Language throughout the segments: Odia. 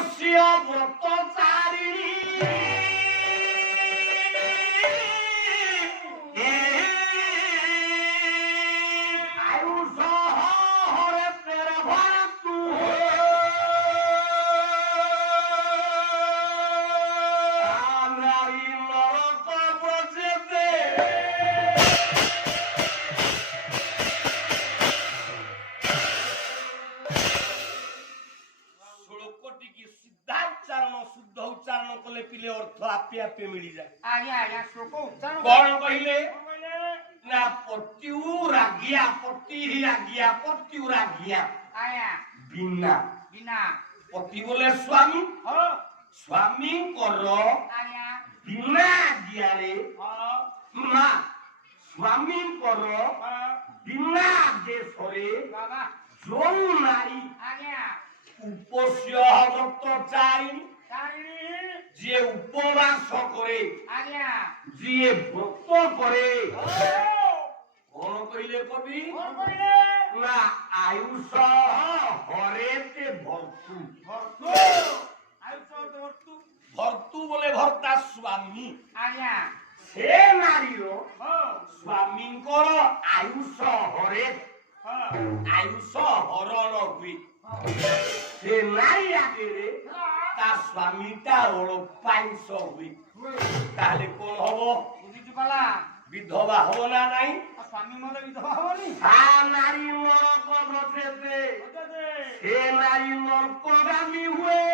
ଉପସ୍ୟ ବ୍ରତ ଚାରିଣୀ पिले अर्थ आपे आपे मिली जाए आज्ञा आज्ञा श्लोक उच्चारण कौन कहले ना पत्युराज्ञा पति ही आज्ञा पत्युराज्ञा आया बिना बिना पति बोले स्वामी हो स्वामी करो आया बिना आज्ञा रे हो ना स्वामी करो बिना आदेश रे बाबा जो नारी आज्ञा उपस्य व्रत चारिणी যে উপবাস করে যে ভক্ত করে কোন কইলে কবি না আয়ুষ হরেতে ভর্তু ভর্তু বলে ভর্তা স্বামী সে নারীর স্বামীঙ্কর আয়ুষ হরে আয়ুষ হরণ হুই সে নারী আগেরে তার স্বামীটা ওর পাইছ হুই তাহলে কোন হব বিধবা হব না নাই স্বামী মরে বিধবা হবনি নারী নরক বসেছে সে নারী নরকগামী হুয়ে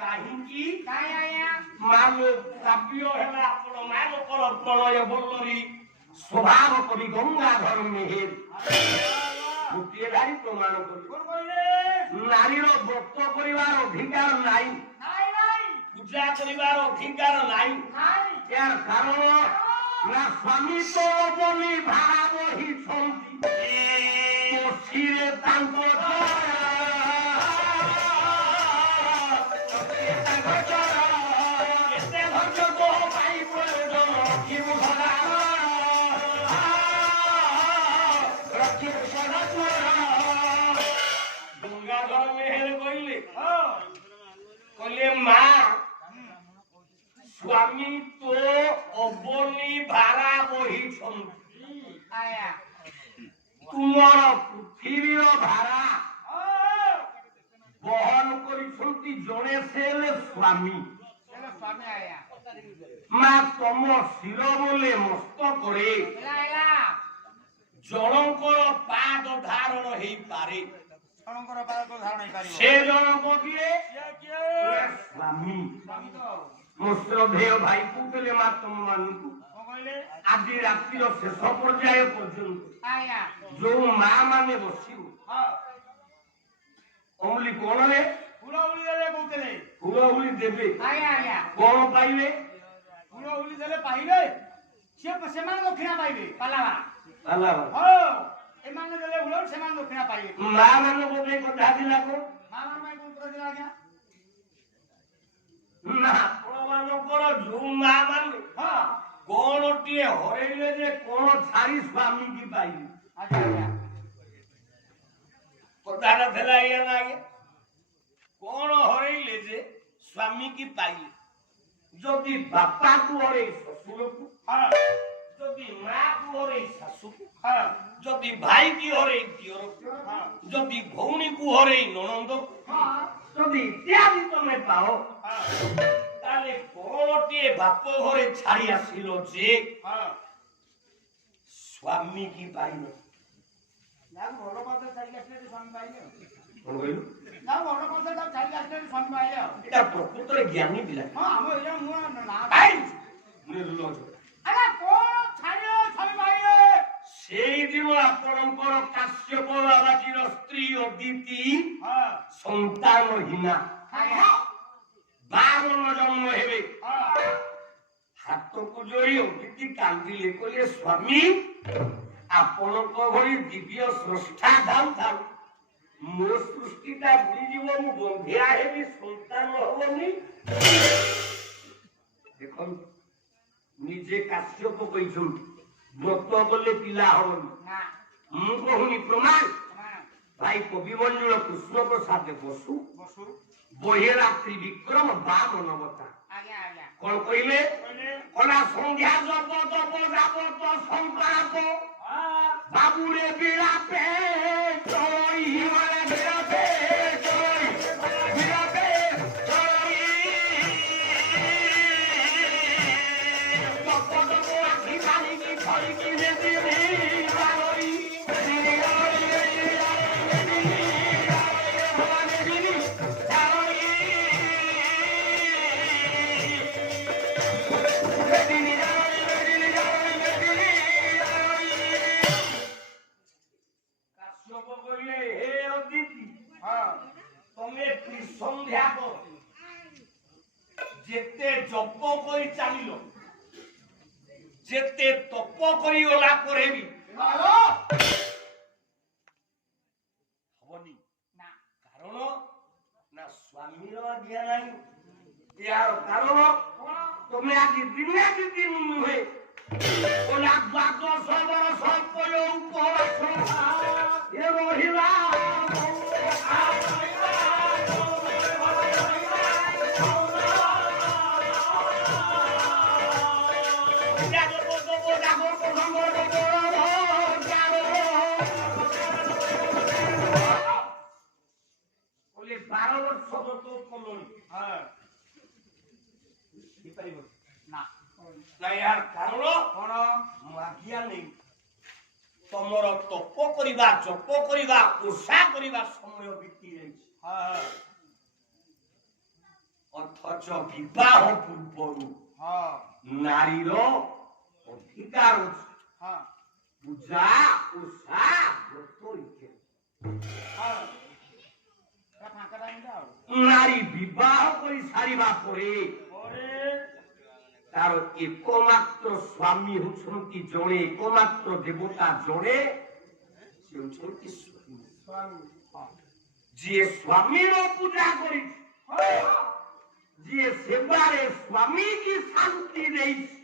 কাহিঁকি মানব কাব্য হেলা আপন মানবর প্রণয় বল্লরী স্বভাব কবি গঙ্গাধর মেহের গোটিয়ে ধারি প্রমাণ করি নারীর ব্রত করিবার অধিকার নাই পূজা করিবার অধিকার নাই এর কারণ না স্বামী তো বলি ভাড়া বহিছন্তি শিরে তাঙ্ক মা স্বামী তো অবনি ভাড়া বহিছন্তি তোমার পৃথিবীর ভাড়া বহন করিছন্তি জনে সেলে স্বামী মা তম শির বলে মস্ত করে জনଙ୍କର ପାଦ ଧାରଣ ହେଇପାରେ ସେ ଜଣକ କିଏ ସ୍ୱାମୀ ମୋ ଶ୍ରଦ୍ଧେୟ ଭାଇ କହୁଥିଲେ ମା ତମ ମାନଙ୍କୁ ଆଜି ରାତିର ଶେଷ ପର୍ଯ୍ୟାୟ ପର୍ଯ୍ୟନ୍ତ ଯୋଉ ମା ମାନେ ବସିବୁ ଅମଲି କଣରେ ହୁଳହୁଳି ଦେବେ କଣ ପାଇବେ ହୁଳହୁଳି ଦେଲେ ପାଇବେ ସେମାନେ ଦକ୍ଷିଣା ପାଇବେ ପାଲାବା ଏମାନେ ଦେଲେ ହୁଳହୁଳି ସେମାନେ ଦକ୍ଷିଣା ପାଇବେ ମା ମାନଙ୍କ ପାଇଁ କଥା ଥିଲା କଣ ମା ମାନଙ୍କ ପାଇଁ କଣ କଥା ଥିଲା ଆଜ୍ଞା ନା ଆପଣମାନଙ୍କର ଯୋଉ ମା ମାନେ କଣଟିଏ ହରେଇଲେ ଯେ କଣ ଛାଡ଼ି ସ୍ୱାମୀ କି ପାଇଲେ କଥାଟା ଥିଲା ଆଜ୍ଞା ନା ଆଜ୍ଞା କଣ ହରେଇଲେ ଯେ ସ୍ୱାମୀ କି ପାଇଲେ ଯଦି ବାପାକୁ ହରେଇ ଶ୍ୱଶୁରକୁ যদি মা কু হরেই শাশুকু যদি ভাই কি হরেই দিয়রকু যদি ভৌণী কু হরেই ননন্দকু যদি ইত্যাদি তুমি পাও তাহলে কোনটিয়ে বাপ ঘরে ছাড়ি আসিল যে স্বামী কি পাইল ଭଲ ପାଦ ଛାଡିକି ଆସିଲେ ସ୍ୱାମୀ ପାଇଲେ କଣ କହିଲୁ ନା ଭଲ ପାଦ ଛାଡିକି ଆସିଲେ ସ୍ୱାମୀ ପାଇଲେ এটা ପ୍ରକୃତରେ ଜ୍ଞାନୀ ପିଲା ହଁ ଆମ ଏଇଟା ମୁଁ ନା ଭାଇ ନିର୍ଲଜ ଆରେ କୋଣ ଛାଡିଲେ ସ୍ୱାମୀ ପାଇଲେ ସେଇଦିନ ଆପଣଙ୍କର କାଶ୍ୟପ ବାବାଜୀର ସ୍ତ୍ରୀ ଅଦିତି ସନ୍ତାନହୀନା 52 ଜନ୍ମ ହେବେ ହାତକୁ ଯୋଡ଼ି ଅଦିତି କାନ୍ଦିଲେ କହିଲେ ସ୍ୱାମୀ ଆପଣଙ୍କ ଭଳି ଦିବ୍ୟ ସ୍ରଷ୍ଟା ଥାଉ ଥାଉ ମୋ ସୃଷ୍ଟିଟା ବୁଡ଼ିଯିବ ମୁଁ ବନ୍ଧିଆ ହେବି ସନ୍ତାନ ହବନି ଦେଖନ୍ତୁ ନିଜେ କାଶ୍ୟପ କହିଛନ୍ତି ବ୍ରତ କଲେ ପିଲା ହବନି ମୁଁ କହୁନି ପ୍ରମାଣ ভাই কবিমঞ্জুল কৃষ্ণ প্রসাদ বসু বসু বহিরা ত্রিবিক্রম বামনবতা আজ্ঞা আজ্ঞা কোন কইলে কোনা সন্ধ্যা জপ তপ যাবত সংকল্প বাবুরে বিরাপে চই হিমালে বিরাপে চই বিরাপে চই তপ তপ আখিবানি কি ফলি কি নেতি বারই যেতে জপ করি চালিল যেতে তপ করি ওলা করে বি হবনি না কারণ না স্বামীর আজ্ঞা নাই ইয়ার কারণ তুমি আଜି দিন নুহে ওলা বাদ সবর সপয় উপহাস এ রহিলা ତମର ତପ କରିବା ଜପ କରିବା ଓଷା କରିବା ସମୟ ବିତି ଯାଇଛି ଅଥଚ ବିବାହ ପୂର୍ବରୁ ନାରୀର ଅଧିକାର ଅଛି ପୂଜା ଓଷା ବ୍ରତ ନାରୀ ବିବାହ କରି ସାରିବା ପରେ ତାର একমাত্র স্বামী হচ্ছন্তি জଣେ একমাত্র দেবতা জଣେ ସେ ହଉଛନ୍ତି ସ୍ୱାମୀ ଯିଏ ସ୍ୱାମୀର ପୂଜା କରିଛି ଯିଏ ସେବାରେ ସ୍ୱାମୀ କି ଶାନ୍ତି ଦେଇଛି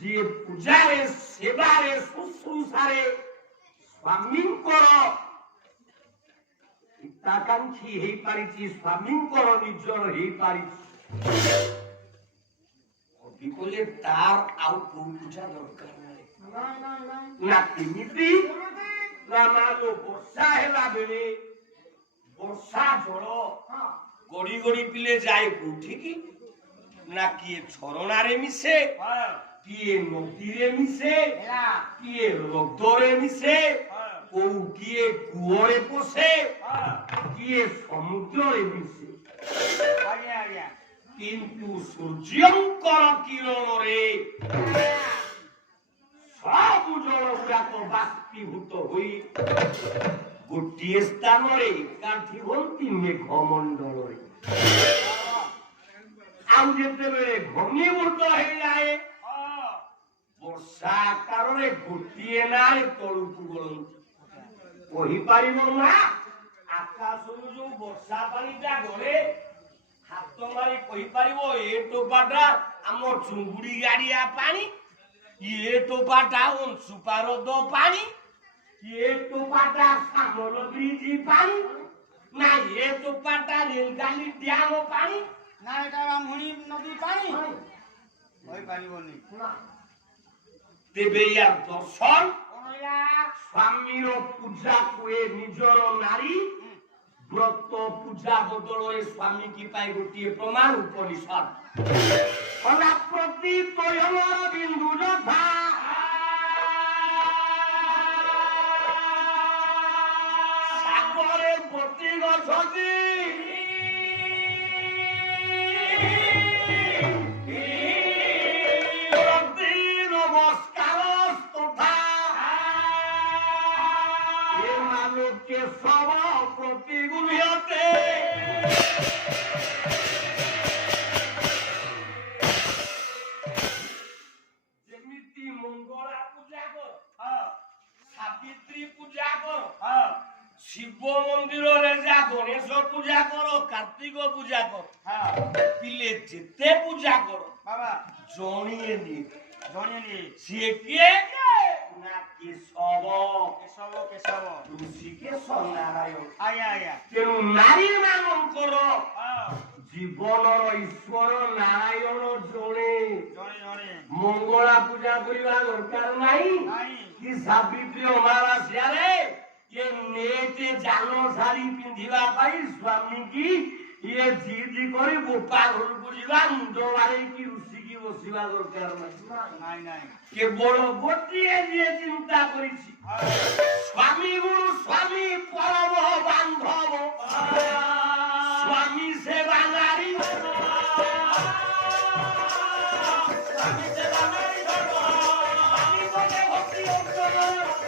ଯିଏ ପୂଜାରେ ସେବାରେ ଶୁଶ୍ରୂଷାରେ ସ୍ୱାମୀଙ୍କର ହିତାକାଂକ୍ଷୀ ହେଇପାରିଛି ସ୍ୱାମୀଙ୍କର ନିଜର ହେଇପାରିଛି অবিকলে তার আউ কোন পূজা দরকার নাই না কেমিতি না মালো বর্ষা হেলা বেলে বর্ষা জল গড়ি গড়ি পিলে যায় কোঠি কি না কিয়ে ঝরଣାরে মিশে কিয়ে নদীরে মিশে কিয়ে হ্রদরে মিশে কোউ কিয়ে কুয়োরে পশে কিয়ে সমুদ্রে মিশে কিন্তু সূর্যঙ্কর কিরণরে সব জল গুড়াক বাষ্পীভূত হই গোটিয়ে স্থাନରେ একাଠି ହୁଅନ୍ତି ମେଘମଣ୍ଡଳରେ ଆଉ ଯେତେବେଳେ ଘନୀଭୂତ ହେଇଯାଏ ବର୍ଷା ଆକାରରେ ଗୋଟିଏ ନାରେ ତଳକୁ ଗଳନ୍ତି କହିପାରିବ ନା ଆକାଶରୁ ଯୋଉ ବର୍ଷା ପାଣିଟା ଗଳେ ହାତ ମାରି କହିପାରିବ ଏ ଟୋପାଟା ଆମ ଚୁଙ୍ଗୁଡି ଗାଡିଆ ପାଣି ଏ ଟୋପାଟା ଅଂଶୁପାରଦ ପାଣି ଏ ଟୋପାଟା ସାମଲ ବ୍ରିଜ ପାଣି ନା ଏ ଟୋପାଟା ରେଲଗାଲି ଡ୍ୟାମ ପାଣି ନା এটা রামহুনি নদী পানি କହିପାରିବନି ତେବେ ୟାର ଦର୍ଶନ ସ୍ୱାମୀର ପୂଜା କୁଏ ନିଜର ନାରୀ ବ୍ରତ ପୂଜା ବଦଳରେ ସ୍ୱାମୀ କି ପାଇ ଗୋଟିଏ ପ୍ରମାଣ ଉପନିଷଦ କଲା ପ୍ରତି ତୋୟମର ବିନ୍ଦୁ ଯଥା ସାଗରେ ପ୍ରତି ଗଛତି ପ୍ରତି ନମସ୍କାର ତଥା ଏ ମାନକେ ସବ ପ୍ରତିଗୁଣ୍ୟତେ ଯେମିତି ମଙ୍ଗଳା ପୂଜା କର ସାବିତ୍ରୀ ପୂଜା କର ଶିବ ମନ୍ଦିରରେ ଯା ଗଣେଶ ପୂଜା କର କାର୍ତ୍ତିକ ପୂଜା କର ପିଲେ ଯେତେ ପୂଜା କର ବାବା ଜଣିଏନି ଜଣିଏନି ସିଏ କିଏ ନା କେଶବ କେଶବ କେଶବ ଋଷିକେଶ ନାରାୟଣ ଆଜ୍ଞା ଆଜ୍ଞା ତେଣୁ ନାରୀ ମାନଙ୍କର ହଁ ଜୀବନର ଈଶ୍ୱର ନାରାୟଣ ଜଣେ ଜଣେ ଜଣେ ମଙ୍ଗଳା ପୂଜା କରିବା ଦରକାର ନାହିଁ ନାଇଁ କି ସାବିତ୍ରୀ ଅମାବାସ୍ୟାରେ ଇଏ ନେଟେ ଜାଲ ଶାଢୀ ପିନ୍ଧିବା ପାଇଁ ସ୍ୱାମୀ କି ଇଏ ଜିଦ କରି ବୋପା ଘରକୁ ଯିବା ମୁଣ୍ଡ ବାଡ଼େଇକି ଋଷିକି ବସିବା ଦରକାର ନାହିଁ ନାଇଁ ନାଇଁ କେବଳ ଗୋଟିଏ ଯିଏ ଚିନ୍ତା କରିଛି ସ୍ୱାମୀ ଗୁରୁ ସ୍ୱାମୀ ପରମ ବାନ୍ଧବ ସ୍ୱାମୀ ସେବା ନାରୀ ସ୍ୱାମୀ ସେବା ନାରୀ ଧର୍ମ ସ୍ୱାମୀ ଗୋଟେ ଭକ୍ତି ଅର୍ଜନ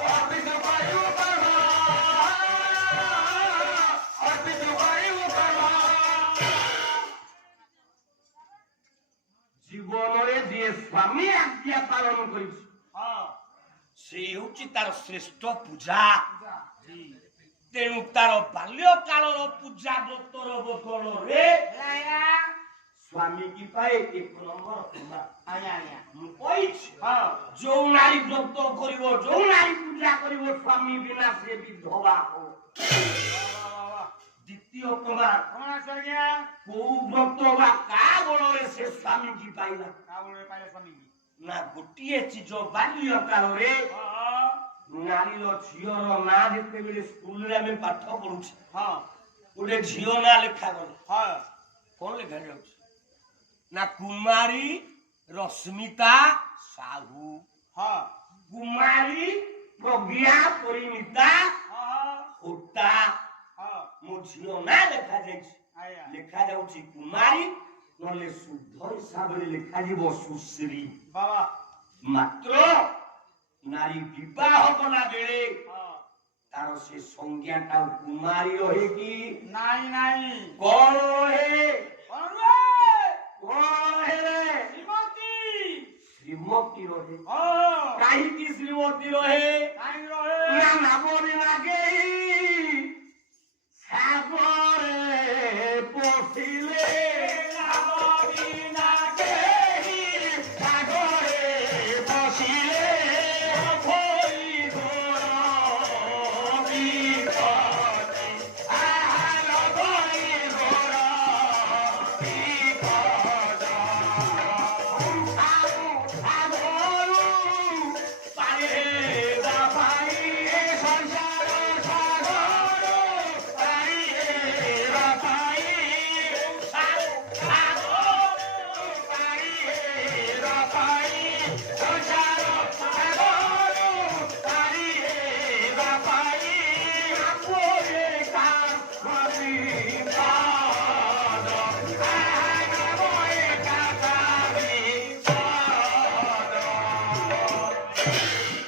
ଅର୍ପିତ କରିବ କର୍ମ ଅର୍ପିତ କରିବ କର୍ମ ଜୀବନରେ ଯିଏ ସ୍ୱାମୀ ଆଜ୍ଞା ପାଳନ କରିଛି ହଁ ସେ ହେଉଛି ତାର ଶ୍ରେଷ୍ଠ ପୂଜା ଜି ତେଣୁ ତାର ବାଲ୍ୟ କାଳର ପୂଜା ବ୍ରତର ବଦଳରେ ଆଜ୍ଞା ସ୍ୱାମୀ କି ପାଏ ଏକ ନମ୍ବର ପ୍ରମାଣ ଆଜ୍ଞା ଆଜ୍ଞା ମୁଁ କହିଛି ହଁ ଯୋଉ ନାରୀ ବ୍ରତ କରିବ ଯୋଉ ନାରୀ ପୂଜା କରିବ ସ୍ୱାମୀ ବିନା ସେ ବିଧବା ହବ ଦ୍ୱିତୀୟ ପ୍ରମାଣ କଣ ଅଛି ଆଜ୍ଞା କୋଉ ବ୍ରତ ବା କା ବଳରେ ସେ ସ୍ୱାମୀ କି ପାଇଲା କାବୁଳରେ ପାଇଲେ ସ୍ୱାମୀ ନା ଗୋଟିଏ ଚିଜ ବାଲ୍ୟ କାଳରେ ହଁ ନାରୀର ଝିଅର ନାଁ ଯେତେବେଳେ ସ୍କୁଲରେ ଆମେ ପାଠ ପଢୁଛେ ହଁ ଗୋଟେ ଝିଅ ନାଁ ଲେଖାଗଲେ ହଁ କଣ ଲେଖାଯାଉଛି ନା କୁମାରୀ ରଶ୍ମିତା ସାହୁ ହଁ କୁମାରୀ ପ୍ରଜ୍ଞା ପରିମିତା ହଁ ହୋତା ହଁ ମୋ ଝିଅ ନାଁ ଲେଖାଯାଇଛି ଆଜ୍ଞା ଲେଖାଯାଉଛି କୁମାରୀ ନହେଲେ ଶୁଦ୍ଧ ହିସାବରେ ଲେଖାଯିବ ସୁଶ୍ରୀ ବାବା ମାତ୍ର ନାରୀ ବିବାହ କଲା ବେଳେ ହଁ ତାର ସେ ସଂଜ୍ଞାଟା କୁମାରୀ ରହେ କି ନାଇଁ ନାଇଁ କଣ ରହେ କଣ ରେ କଣ ରହେ ରେ ଶ୍ରୀମତୀ ଶ୍ରୀମତୀ ରହେ ହଁ କାହିଁକି ଶ୍ରୀମତୀ ରହେ କାଇଁ ରହେ ନା ନାମରେ ଲାଗେ